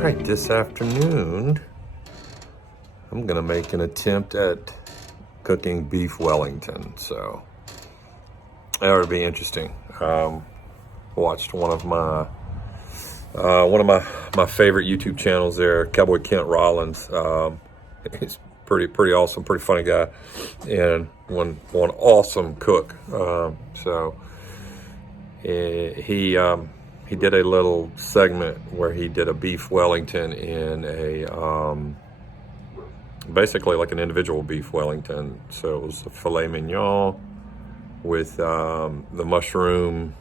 right, this afternoon, I'm gonna make an attempt at cooking beef Wellington. So that would be interesting. Watched one of my favorite YouTube channels there, Cowboy Kent Rollins. He's pretty awesome, pretty funny guy, and one awesome cook. He did a little segment where he did a beef Wellington in a basically like an individual beef Wellington. So it was a filet mignon with the mushroom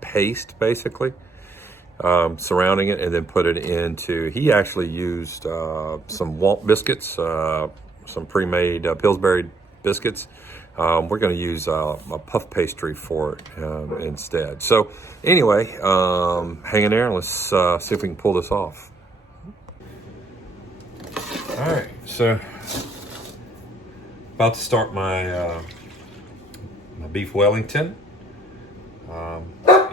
paste, basically, surrounding it, and then put it into, he actually used some Walt biscuits, some pre-made Pillsbury biscuits. We're going to use a puff pastry for it instead. So anyway, hang in there and let's see if we can pull this off. All right, so about to start my beef Wellington.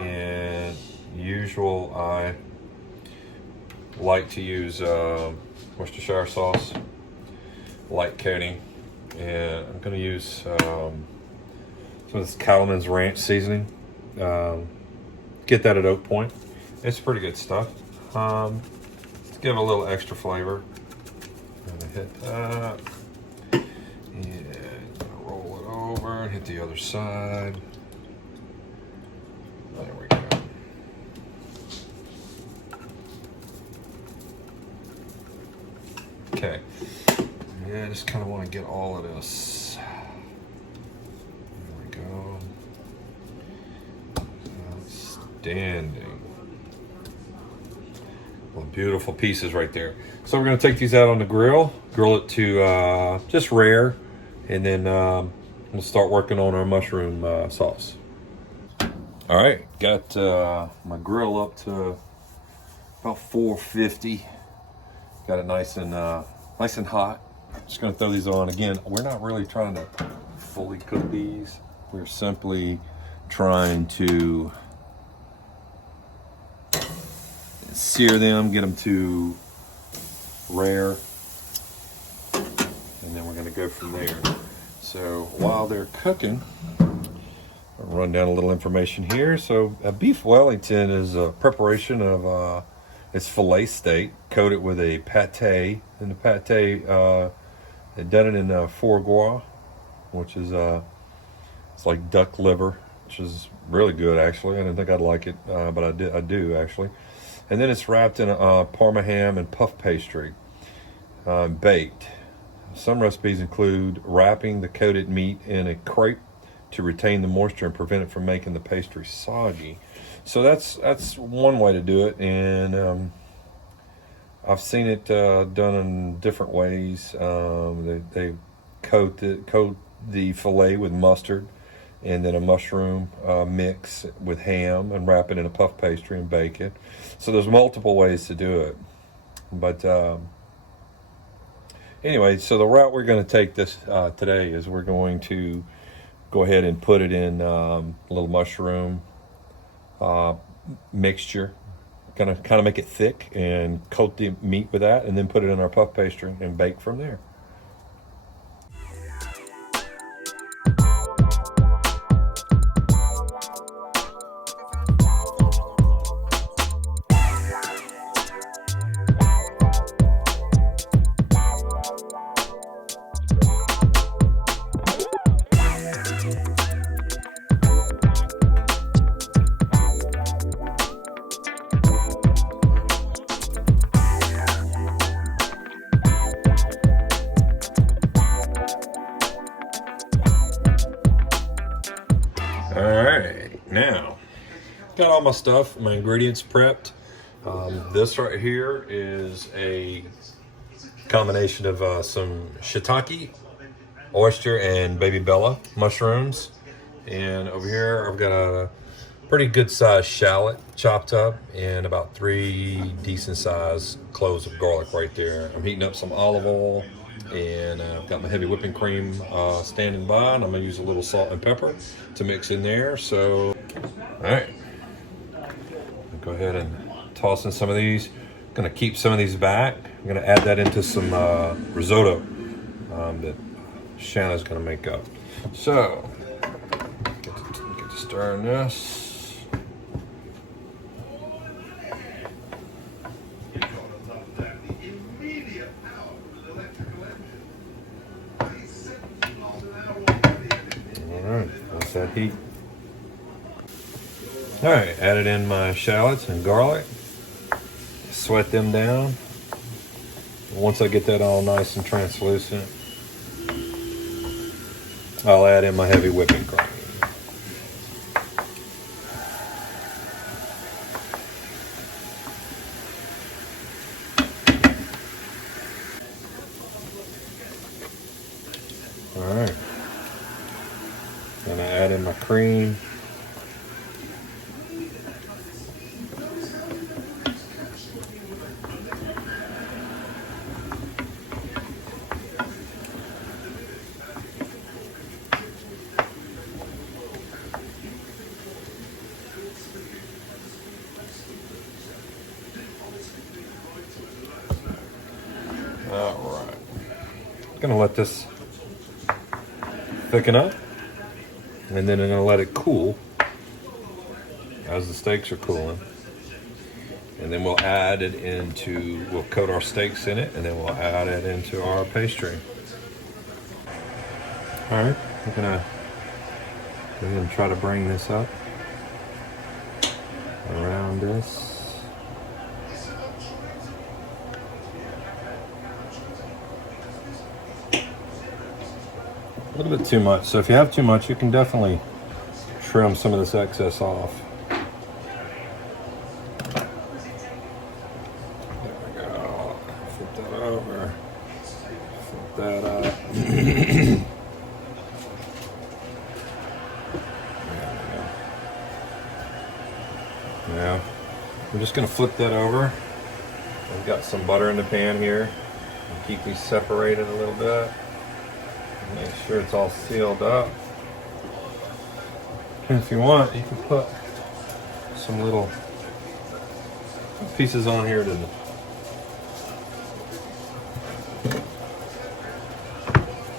And usual, I like to use Worcestershire sauce, light coating. And I'm going to use some of this Cattleman's Ranch seasoning. Get that at Oak Point. It's pretty good stuff. Let's give it a little extra flavor. I'm going to hit that. And roll it over and hit the other side. There we go. Okay. Yeah, I just kind of want to get all of this. There we go. Outstanding. Well, beautiful pieces right there. So we're going to take these out on the grill it to just rare, and then we'll start working on our mushroom sauce. All right, got my grill up to about 450. Got it nice and hot. Just gonna throw these on. Again, we're not really trying to fully cook these. We're simply trying to sear them, get them to rare, and then we're gonna go from there. So while they're cooking, I'll run down a little information here. So a beef Wellington is a preparation of it's filet steak coated with a pate, and the pate they done it in foie gras, which is it's like duck liver, which is really good actually. I didn't think I'd like it, but I do actually. And then it's wrapped in a Parma ham and puff pastry, baked. Some recipes include wrapping the coated meat in a crepe to retain the moisture and prevent it from making the pastry soggy. So that's one way to do it, and I've seen it done in different ways. They coat the fillet with mustard, and then a mushroom mix with ham, and wrap it in a puff pastry and bake it. So there's multiple ways to do it. But anyway, so the route we're going to take this today is we're going to go ahead and put it in a little mushroom mixture. Gonna kind of make it thick and coat the meat with that, and then put it in our puff pastry and bake from there. All right, now got all my stuff, my ingredients prepped. This right here is a combination of some shiitake, oyster, and baby bella mushrooms. And over here I've got a pretty good sized shallot chopped up, and about 3 decent sized cloves of garlic right there. I'm heating up some olive oil, and I've got my heavy whipping cream standing by, and I'm gonna use a little salt and pepper to mix in there. So, all right, go ahead and toss in some of these. Gonna keep some of these back. I'm gonna add that into some risotto that Shanna's gonna make up. So, get to stirring this. All right, that's that heat. All right, added in my shallots and garlic. Sweat them down. Once I get that all nice and translucent, I'll add in my heavy whipping cream. All right. Then I add in my cream. All right. Gonna let this thicken up, and then I'm gonna let it cool as the steaks are cooling. And then we'll we'll coat our steaks in it, and then we'll add it into our pastry. All right, we're gonna try to bring this up around this. A little bit too much. So if you have too much, you can definitely trim some of this excess off. There we go. Flip that over. Flip that up. Now, I'm just going to flip that over. I've got some butter in the pan here. And keep these separated a little bit. Make sure it's all sealed up. And if you want, you can put some little pieces on here to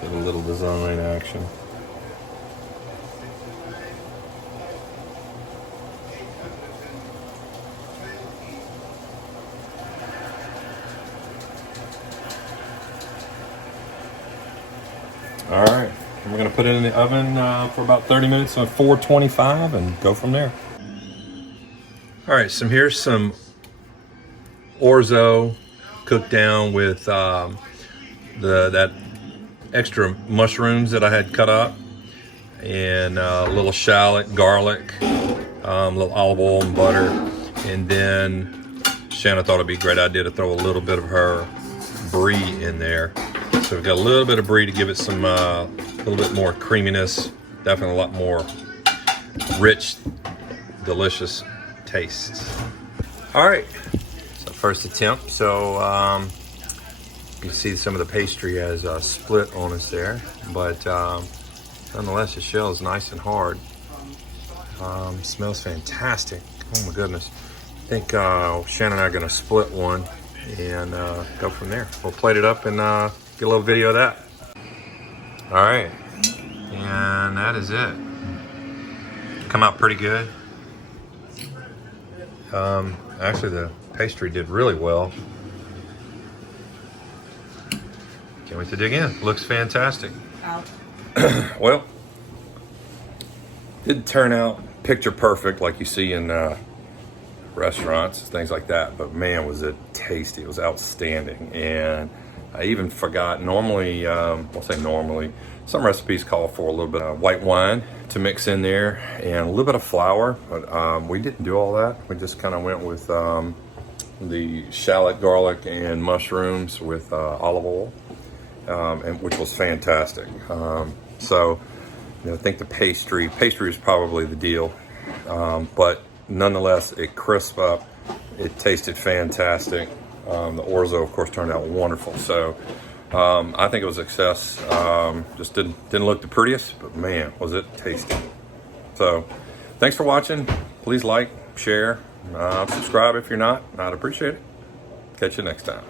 get a little design action. All right, and we're gonna put it in the oven for about 30 minutes on 425 and go from there. All right, so here's some orzo cooked down with that extra mushrooms that I had cut up, and a little shallot, garlic, a little olive oil and butter, and then Shanna thought it'd be a great idea to throw a little bit of her brie in there. So we've got a little bit of brie to give it some, a little bit more creaminess, definitely a lot more rich, delicious tastes. All right, so first attempt. So you can see some of the pastry has split on us there, but nonetheless, the shell is nice and hard. Smells fantastic. Oh my goodness. I think Shannon and I are gonna split one and go from there. We'll plate it up and get a little video of that. All right, and that is it. Come out pretty good. Actually, the pastry did really well. Can't wait to dig in. Looks fantastic. Well, didn't turn out picture perfect like you see in restaurants, things like that, but man, was it tasty. It was outstanding. And I even forgot, normally, I'll say normally, some recipes call for a little bit of white wine to mix in there and a little bit of flour, but we didn't do all that. We just kind of went with the shallot, garlic, and mushrooms with olive oil, and which was fantastic. So, I think the pastry is probably the deal, but nonetheless, it crisped up. It tasted fantastic. The orzo, of course, turned out wonderful. So I think it was a success. Just didn't look the prettiest, but man, was it tasty. So thanks for watching. Please like, share, Subscribe if you're not. I'd appreciate it. Catch you next time.